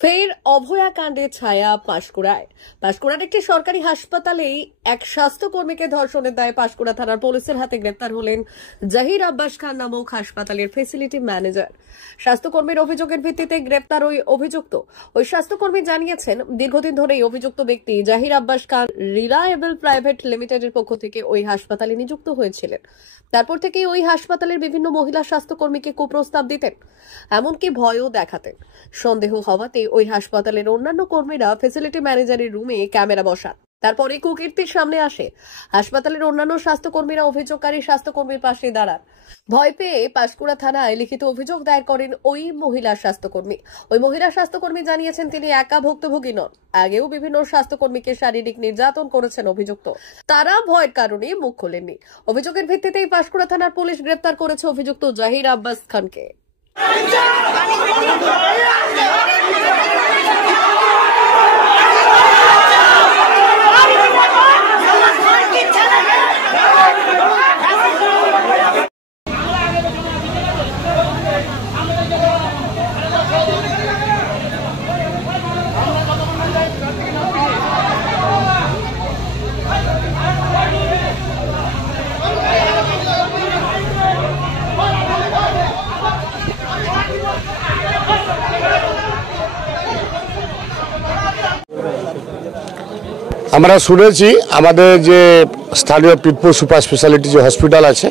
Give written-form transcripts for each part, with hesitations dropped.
ফের অভয়াকাণ্ডের ছায়া পাঁশকুড়ায়। পাঁশকুড়ার একটি সরকারি হাসপাতালেই এক স্বাস্থ্যকর্মীকে ধর্ষণের দায়ে পাঁশকুড়া থানার পুলিশের হাতে গ্রেপ্তার হলেন জহির আব্বাস খান নামক হাসপাতালের ফেসিলিটি ম্যানেজার। স্বাস্থ্যকর্মীর অভিযোগের ভিত্তিতে গ্রেপ্তার ওই স্বাস্থ্যকর্মী জানিয়েছেন, দীর্ঘদিন ধরে এই অভিযুক্ত ব্যক্তি জহির আব্বাস খান রিলায়েবল প্রাইভেট লিমিটেডের পক্ষ থেকে ওই হাসপাতালে নিযুক্ত হয়েছিলেন। তারপর থেকে ওই হাসপাতালের বিভিন্ন মহিলা স্বাস্থ্যকর্মীকে কুপ্রস্তাব দিতেন, এমনকি ভয়ও দেখাতেন। সন্দেহ হওয়াতে ওই হাসপাতালের অন্যান্য কর্মীরা ফেসিলিটি ম্যানেজারের রুমে ক্যামেরা বসান। তারপরে কুকীর্তির সামনে আসে। হাসপাতালের অন্যান্য স্বাস্থ্যকর্মীরা অভিযোগকারী স্বাস্থ্যকর্মীর পাশে দাঁড়ান। ভয় পেয়ে পাঁশকুড়া থানায় লিখিত অভিযোগ দায়ের করেন ওই মহিলা স্বাস্থ্যকর্মী জানিয়েছেন, তিনি একা ভুক্তভোগী নন। আগেও বিভিন্ন স্বাস্থ্যকর্মীকে শারীরিক নির্যাতন করেছেন অভিযুক্ত। তারা ভয়ের কারণে মুখ খোলেননি। অভিযোগের ভিত্তিতেই পাঁশকুড়া থানার পুলিশ গ্রেপ্তার করেছে অভিযুক্ত জহির আব্বাস খানকে। আমরা শুনেছি আমাদের যে স্থানীয় পিটপুর সুপার স্পেশালিটি যে হসপিটাল আছে,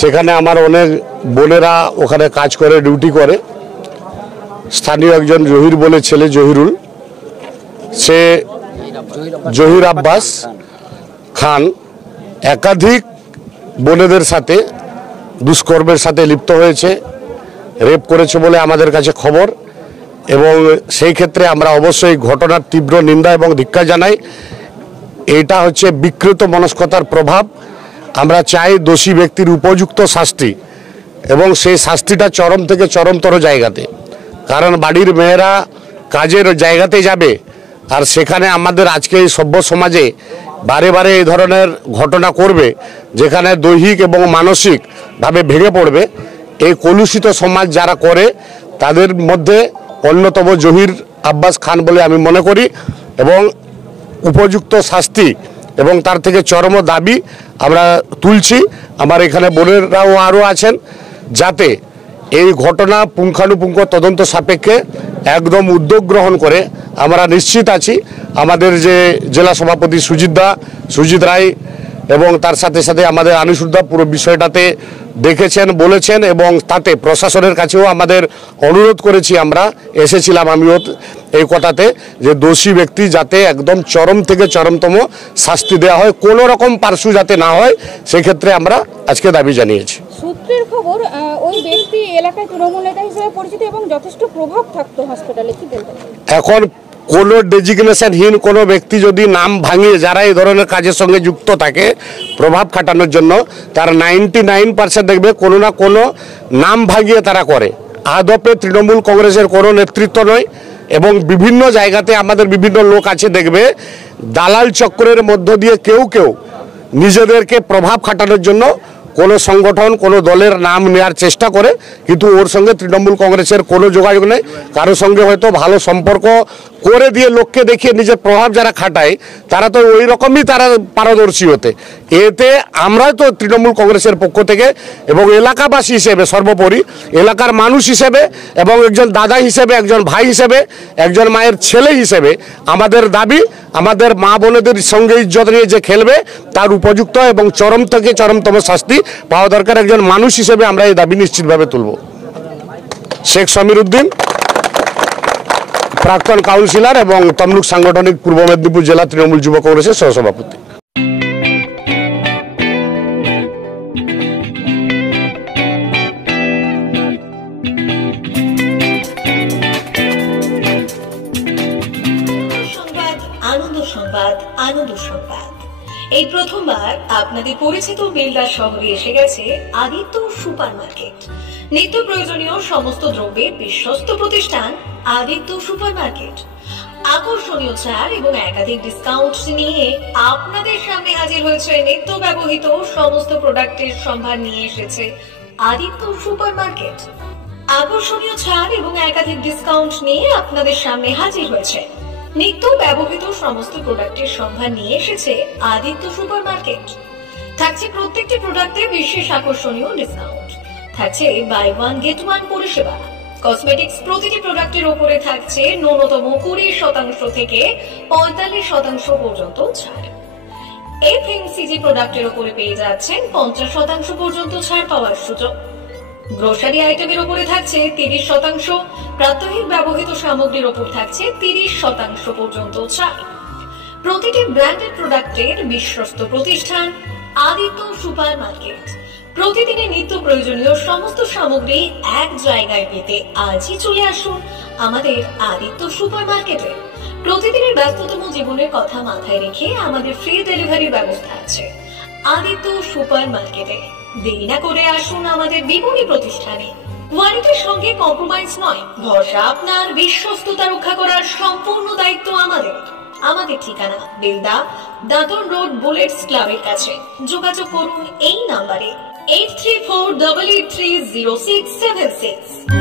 সেখানে আমার অনেক বোনেরা ওখানে কাজ করে, ডিউটি করে। স্থানীয় একজন জহির বলে ছেলে, জহিরুল, সে জহির আব্বাস খান একাধিক বোনেদের সাথে দুষ্কর্মের সাথে লিপ্ত হয়েছে, রেপ করেছে বলে আমাদের কাছে খবর। এবং সেই ক্ষেত্রে আমরা অবশ্যই ঘটনার তীব্র নিন্দা এবং ধিক্কার জানাই। এটা হচ্ছে বিকৃত মনস্কতার প্রভাব। আমরা চাই দোষী ব্যক্তির উপযুক্ত শাস্তি, এবং সেই শাস্তিটা চরম থেকে চরমতর জায়গাতে। কারণ বাড়ির মেয়েরা কাজের জায়গাতে যাবে, আর সেখানে আমাদের আজকে এই সভ্য সমাজে বারে বারে এই ধরনের ঘটনা করবে, যেখানে দৈহিক এবং মানসিকভাবে ভেঙে পড়বে। এই কলুষিত সমাজ যারা করে, তাদের মধ্যে অন্যতম জহির আব্বাস খান বলে আমি মনে করি। এবং উপযুক্ত শাস্তি এবং তার থেকে চরম দাবি আমরা তুলছি। আমার এখানে বোনেরাও আরও আছেন, যাতে এই ঘটনা পুঙ্খানুপুঙ্খ তদন্ত সাপেক্ষে একদম উদ্যোগ গ্রহণ করে। আমরা নিশ্চিত আছি আমাদের যে জেলা সভাপতি সুজিত রায় এবং তার সাথে সাথে আমাদের আনিসুদ্ধা পুরো বিষয়টাতে দেখেছেন, বলেছেন, এবং তাতে প্রশাসনের কাছেও আমাদের অনুরোধ করেছি। আমরা এসেছিলাম আমিও এই কথাতে, যে দোষী ব্যক্তি যাতে একদম চরম থেকে চরমতম শাস্তি দেওয়া হয়, কোনো রকম পার্শ্ব যাতে না হয়, সেক্ষেত্রে আমরা আজকে দাবি জানিয়েছি। সূত্রের খবর, ওই ব্যক্তি এলাকায় তৃণমূল নেতা হিসেবে পরিচিত এবং যথেষ্ট প্রভাব থাকতো হাসপাতালে, কি বলবেন? এখন কোনো ডেজিগনেশনহীন কোনো ব্যক্তি যদি নাম ভাঙিয়ে, যারা এই ধরনের কাজের সঙ্গে যুক্ত থাকে প্রভাব খাটানোর জন্য, তার 99% দেখবে কোনো না কোনো নাম ভাঙিয়ে তারা করে। আদপে তৃণমূল কংগ্রেসের কোনো নেতৃত্ব নয়, এবং বিভিন্ন জায়গাতে আমাদের বিভিন্ন লোক আছে, দেখবে দালাল চক্রের মধ্য দিয়ে কেউ নিজেদেরকে প্রভাব খাটানোর জন্য কোনো সংগঠন, কোনো দলের নাম নেওয়ার চেষ্টা করে, কিন্তু ওর সঙ্গে তৃণমূল কংগ্রেসের কোনো যোগাযোগ নেই। কারোর সঙ্গে হয়তো ভালো সম্পর্ক করে দিয়ে লোককে দেখিয়ে নিজের প্রভাব যারা খাটায়, তারা তো ওই রকমই তারা পারদর্শী হতে। এতে আমরা তো তৃণমূল কংগ্রেসের পক্ষ থেকে এবং এলাকাবাসী হিসেবে, সর্বোপরি এলাকার মানুষ হিসেবে, এবং একজন দাদা হিসেবে, একজন ভাই হিসেবে, একজন মায়ের ছেলে হিসেবে আমাদের দাবি, আমাদের মা বোনেদের সঙ্গে ইজ্জত নিয়ে যে খেলবে, তার উপযুক্ত এবং চরম থেকে চরমতম শাস্তি পাওয়া দরকার। একজন মানুষ হিসেবে আমরা এই দাবি নিশ্চিতভাবে তুলব। শেখ সমীর উদ্দিন, প্রাক্তন কাউন্সিলর এবং তমলুক সাংগঠনিক পূর্ব মেদিনীপুর জেলা তৃণমূল যুব কংগ্রেসের সহসভাপতি। আনন্দ সংবাদ। এই প্রথমবার আপনাদের পরিচিত বেলদা শহরে এসে গেছে আদিত্য সুপার মার্কেট। নিত্য প্রয়োজনীয় সমস্ত দ্রব্যের বিশ্বস্ত প্রতিষ্ঠান আদিত্য সুপার মার্কেট। আকর্ষণীয় ছাড় এবং একাধিক ডিসকাউন্ট নিয়ে আপনাদের সামনে হাজির হয়েছে নিত্য ব্যবহৃত সমস্ত প্রোডাক্টের সম্ভার নিয়ে এসেছে আদিত্য সুপার মার্কেট। আকর্ষণীয় ছাড় এবং একাধিক ডিসকাউন্ট নিয়ে আপনাদের সামনে হাজির হয়েছে। নিত্য ব্যবহৃত সমস্ত প্রোডাক্টের সম্ভার নিয়ে এসেছে আদিত্য সুপার মার্কেট। থাকছে প্রত্যেকটি প্রোডাক্টে বিশেষ আকর্ষণীয় ডিসকাউন্ট, থাকছে বাই ওয়ান গেট ওয়ান পরিষেবা। কসমেটিক্স প্রতিটি প্রোডাক্টের উপরে থাকছে ন্যূনতম 20% থেকে 45% পর্যন্ত ছাড়। FMCG প্রোডাক্টের উপরে পেয়ে যাচ্ছেন 50% পর্যন্ত ছাড় পাওয়ার সুযোগ। গ্রোসারি আইটেমের উপরে থাকছে 30%, প্রাত্যহিক ব্যবহৃত সামগ্রীর উপর থাকছে 30% পর্যন্ত ছাড়। প্রতিটি ব্র্যান্ডেড প্রোডাক্টের বিশ্বস্ত প্রতিষ্ঠান আদিত্য সুপার মার্কেট। প্রতিদিনের নিত্য প্রয়োজনীয় সমস্ত সামগ্রী এক জায়গায় পেতে আজই চলে আসুন আমাদের আদিত্য সুপার মার্কেটে। প্রতিদিনের ব্যস্ততম জীবনের কথা মাথায় রেখে আমাদের ফ্রি ডেলিভারির ব্যবস্থা আছে আদিত্য সুপার মার্কেটে। দেরি না করে আসুন আমাদের বিপণী প্রতিষ্ঠানে। কোয়ালিটির সঙ্গে কম্প্রোমাইজ নয়, ভরসা আপনার, বিশ্বস্ততা রক্ষা করার সম্পূর্ণ দায়িত্ব আমাদের। আমাদের ঠিকানা বেলদা, দাদন রোড, বুলেটস ক্লাবের কাছে। যোগাযোগ করুন এই নাম্বারে 8348830676।